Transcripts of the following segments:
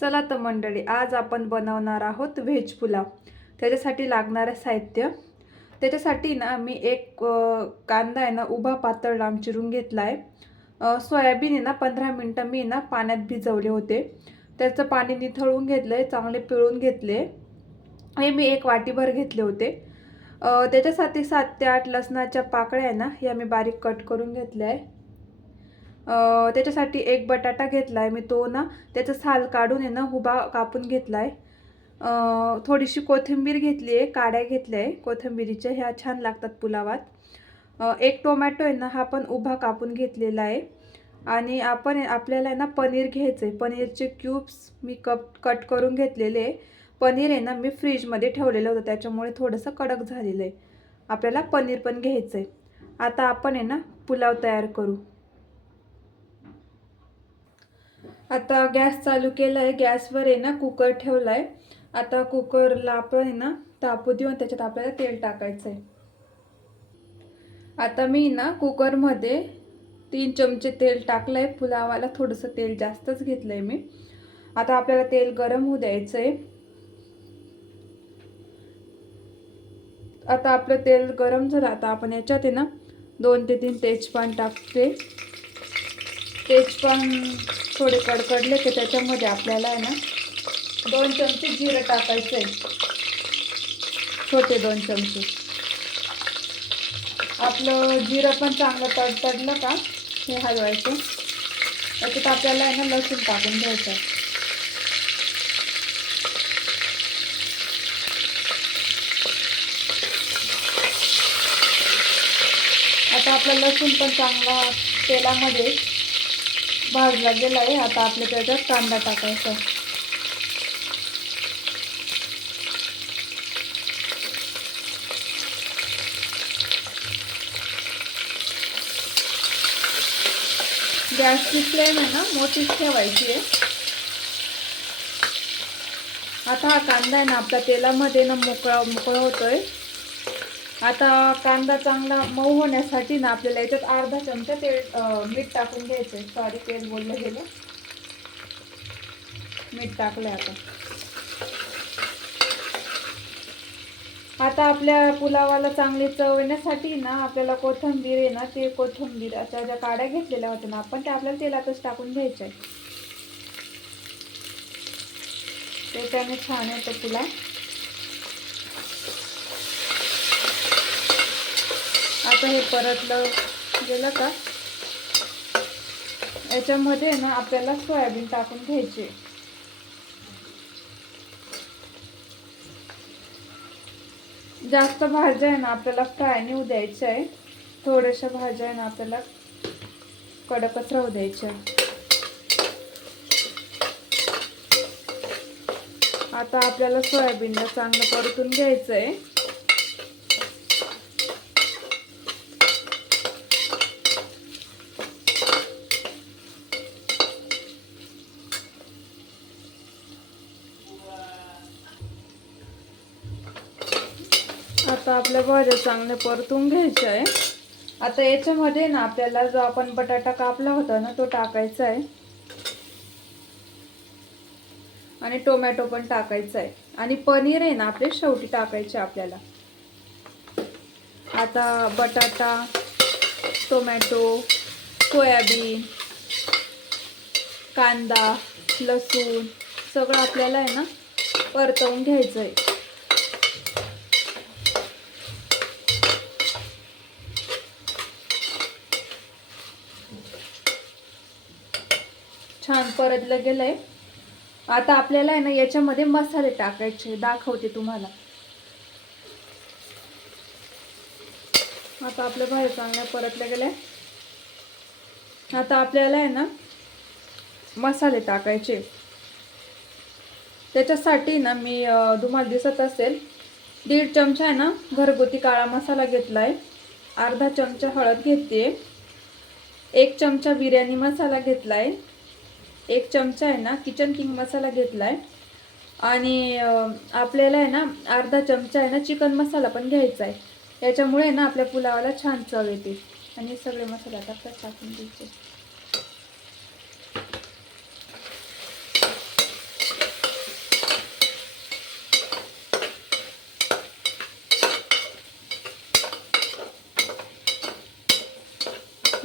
चला तर मंडळी, आज आपण बनवणार आहोत व्हेज पुलाव. त्याच्यासाठी लागणारं साहित्य, त्याच्यासाठी ना मी एक कांदा आहे ना उभा पातळ लांब चिरून घेतला आहे. सोयाबीन आहे ना 15 मिनटं मी ना पाण्यात भिजवले होते. त्याचं पाणी निथळून घेतलं आहे, चांगले पिळून घेतले. हे मी एक वाटीभर घेतले होते. त्याच्यासाठी 7 ते 8 लसणाच्या पाकळ्या आहे ना या मी बारीक कट करून घेतल्या आहे. त्याच्यासाठी एक बटाटा घेतला आहे मी, तो ना त्याचं साल काढून आहे ना उभा कापून घेतला आहे. थोडीशी कोथिंबीर घेतली आहे, काड्या घेतल्या आहे कोथिंबीरीच्या, ह्या छान लागतात पुलावात. एक टोमॅटो आहे ना हा पण उभा कापून घेतलेला आहे. आणि आपल्याला आहे ना पनीर घ्यायचं आहे. पनीरचे क्यूब्स मी कट करून घेतलेले आहे. पनीर आहे ना मी फ्रीजमध्ये ठेवलेलं होतं, त्याच्यामुळे थोडंसं कडक झालेलं आहे. आपल्याला पनीर पण घ्यायचं आहे. आता आपण आहे ना पुलाव तयार करू. आता गॅस चालू केला आहे. गॅसवर आहे ना कुकर ठेवला आहे. आता कुकरला आपण आहे ना तापू देऊन त्याच्यात आपल्याला तेल टाकायचं आहे. आता मी ना कुकरमध्ये 3 चमचे तेल टाकलं आहे. पुलावाला थोडंसं तेल जास्तच घेतलं आहे मी. आता आपल्याला तेल गरम होऊ द्यायचं आहे. आता आपलं तेल गरम झालं. आता आपण याच्यात आहे ना 2 ते 3 तेजपान टाकते. तेजपान थोडे कडकडले की त्याच्यामध्ये आपल्याला आहे ना 2 चमचे जिरं टाकायचं आहे, छोटे 2 चमचे. आपलं जिरं पण चांगलं तडतडलं का हे हलवायचं. त्याच्यात आपल्याला आहे ना लसूण टाकून घ्यायचं. आता आपला लसूण पण चांगला तेलामध्ये भाजला गेला आहे. आता आपल्या त्याच्यात कांदा टाकायचा. गॅसची फ्लेम आहे ना मोठीच ठेवायची आहे. आता हा कांदा आहे ना आपल्या तेलामध्ये ना मोकळा होतोय. आता कांदा चांगला मऊ होण्यासाठी ना आपल्याला याच्यात अर्धा चमचा मीठ टाकून घ्यायचंय. सॉरी, तेल बोललं गेलं, मीठ टाकलंय. आता आपल्या पुलावाला चांगली चव येण्यासाठी ना आपल्याला कोथिंबीर आहे ना, ते कोथिंबीरच्या ज्या काड्या घेतलेल्या होत्या ना आपण, त्या आपल्याला तेलातच टाकून घ्यायच्या. ते त्याने छान येतं पुलाव. आता हे परतलं गेलं का याच्यामध्ये ना आपल्याला सोयाबीन टाकून घ्यायचे. जास्त भाज्या आहे ना आपल्याला फ्राय नाही होऊ द्यायच्या आहे. थोड्याशा भाज्या आहे ना आपल्याला कडकच राहू द्यायच्या. आता आपल्याला सोयाबीनला चांगलं परतून घ्यायचं आहे. आता आपल्या भाज्या चांगल्या परतून घ्यायच्या आहे. आता याच्यामध्ये ना आपल्याला जो आपण बटाटा कापला होता ना तो टाकायचा आहे. आणि टोमॅटो पण टाकायचा आहे. आणि पनीर आहे ना आपले शेवटी टाकायचे आपल्याला. आता बटाटा, टोमॅटो, सोयाबीन, कांदा, लसूण सगळं आपल्याला आहे ना परतवून घ्यायचं आहे. छान परतलं गेलंय. आता आपल्याला आहे ना याच्यामध्ये मसाले टाकायचे, दाखवते तुम्हाला. आता आपल्या भाज्या चांगल्या परतल्या गेल्या. आता आपल्याला आहे ना मसाले टाकायचे. त्याच्यासाठी ना मी तुम्हाला दिसत असेल 1.5 चमचा आहे ना घरगुती काळा मसाला घेतलाय. अर्धा चमचा हळद घेते. 1 चमचा बिर्याणी मसाला घेतलाय. 1 चमचा आहे ना किचन किंग मसाला घेतलाय. आणि आपल्याला आहे ना अर्धा चमचा आहे ना चिकन मसाला पण घ्यायचा आहे. याच्यामुळे ना आपल्या पुलावाला छान चव येते. आणि सगळे मसाले टाकून द्यायचे.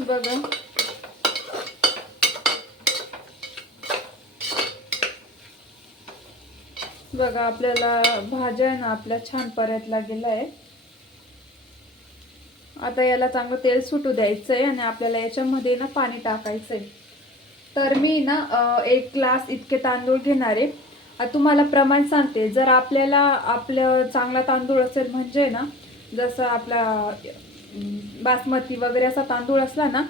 बघा बघा आपल्याला भाज्या ना आपल्या छान परतला गेला आहे. आता याला चांगलं तेल सुटू द्यायचं आहे आणि आपल्याला याच्यामध्ये ना पाणी टाकायचं आहे. तर मी ना 1 ग्लास इतके तांदूळ घेणार आहे. आता तुम्हाला प्रमाण सांगते, जर आपल्याला आपलं चांगला तांदूळ असेल म्हणजे ना जसं आपला बासमती वगैरे असा तांदूळ असला ना,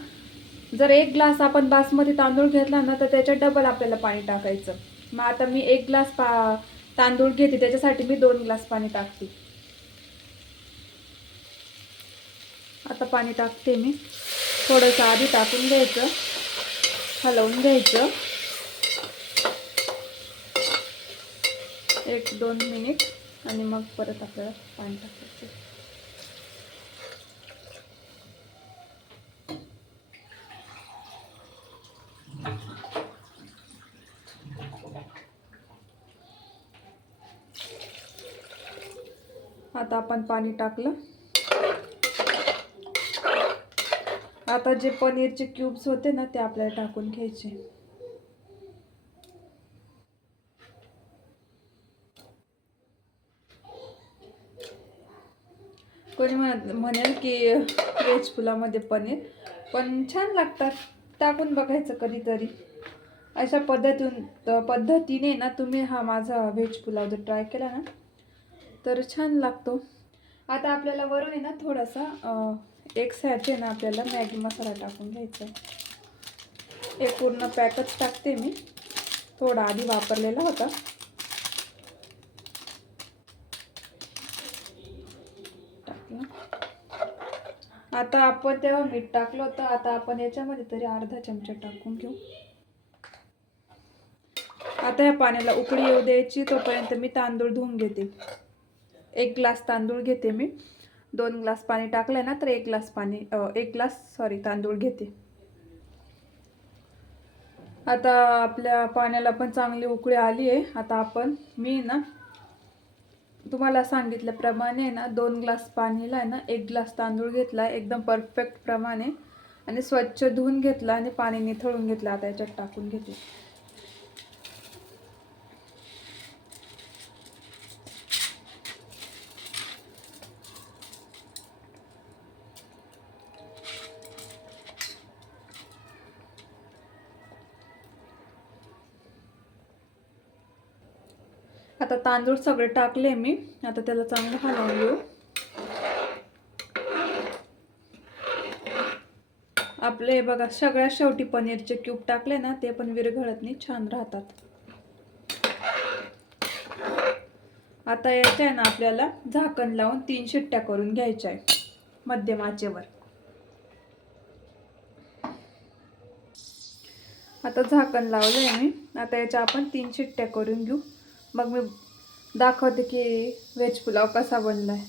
जर 1 ग्लास आपण बासमती तांदूळ घेतला ना तर त्याच्या डबल आपल्याला पाणी टाकायचं. मग आता मी 1 ग्लास तांदूळ घेते, त्याच्यासाठी मी 2 ग्लास पाणी टाकते. आता पाणी टाकते मी. थोडंसं आधी टाकून घ्यायचं, हलवून घ्यायचं 1-2 मिनिट आणि मग परत आपल्याला पाणी टाकायचं. आता आपण पाणी टाकलं. आता जे पनीरचे क्यूब्स होते ना ते आपल्याला टाकून घ्यायचे. कोणी म्हणेल की व्हेज पुलावमध्ये पनीर, पण छान लागतात, टाकून बघायचं कधीतरी. अशा पद्धतीने ना तुम्ही हा माझा व्हेज पुलाव जर ट्राय केला ना तर छान लागतो. आता आपल्याला वरून आहे ना थोडासा 1 सॅचे ना आपल्याला मॅगी मसाला टाकून घ्यायचा आहे. एक पूर्ण पॅकच टाकते मी, थोडा आधी वापरलेला होता. आता आपण तेव्हा मीठ टाकलं होतं, आता आपण याच्यामध्ये तरी अर्धा चमचा टाकून घेऊ. आता या पाण्याला उकळी येऊ द्यायची, तोपर्यंत मी तांदूळ धुवून घेते. 1 ग्लास तांदूळ घेते मी. 2 ग्लास पाणी टाकलं ना तर 1 ग्लास तांदूळ घेते. आता आपल्या पाण्याला पण चांगली उकळी आली आहे. आता मी ना तुम्हाला सांगितल्याप्रमाणे ना 2 ग्लास पाणीला आहे ना 1 ग्लास तांदूळ घेतला, एकदम परफेक्ट प्रमाणे, आणि स्वच्छ धुवून घेतला आणि पाणी निथळून घेतलं. आता याच्यात टाकून घेते. आता तांदूळ सगळे टाकले मी. आता त्याला चांगलं हलवून घेऊ. आपले बघा सगळ्यात शेवटी पनीरचे क्यूब टाकले ना ते पण विरघळत नाही, छान राहतात. आता याच्या आहे ना आपल्याला झाकण लावून 3 शिट्ट्या करून घ्यायच्या आहे मध्यम आचेवर. आता झाकण लावलंय मी. आता याच्या आपण 3 शिट्ट्या करून घेऊ, मग मी दाखवते की व्हेज पुलाव कसा बनलाय.